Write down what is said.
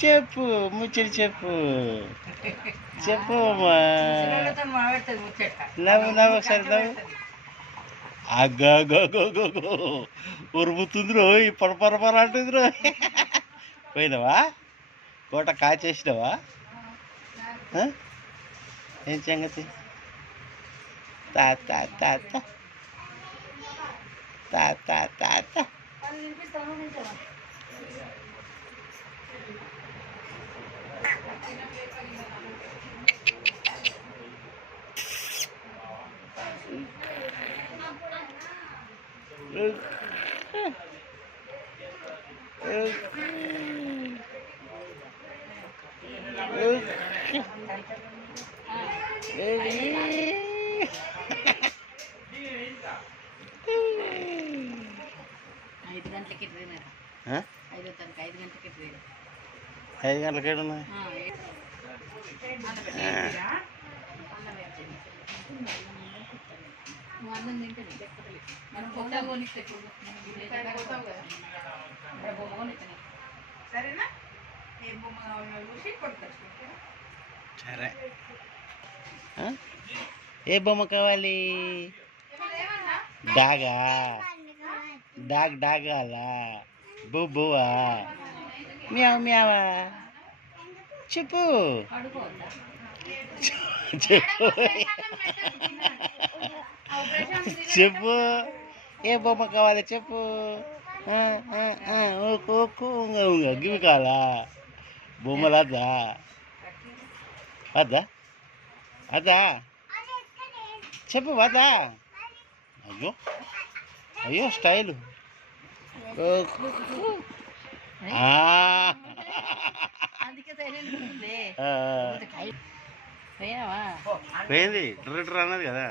చెప్పు ముచ్చడి చెప్పు చెప్పు నవ్వు నవ్వు ఒకసారి నవ్వు. అగ్గో ఉరుముతుంది రోయ్ పొరపరపర అంటుంది రోయ్. పోయినావా కోట కాచేసినావా? ఏం సంగతి? తాత తాత తాత తాత ఐదు గంటలకి ఏడున్నా సరే. ఏ బొమ్మ కావాలి? డాగా డాగాలా బువ్వా మ్యావ్ మ్యావా చెప్పు చెప్పు చెప్పు ఏ బొమ్మ కావాలి చెప్పు. గివి కావాలా? బొమ్మలు అద్దా అద్దా అద్దా చెప్పు వద్దా? అయ్యో అయ్యో స్టైలు పోయింది డ్ర అన్నది కదా.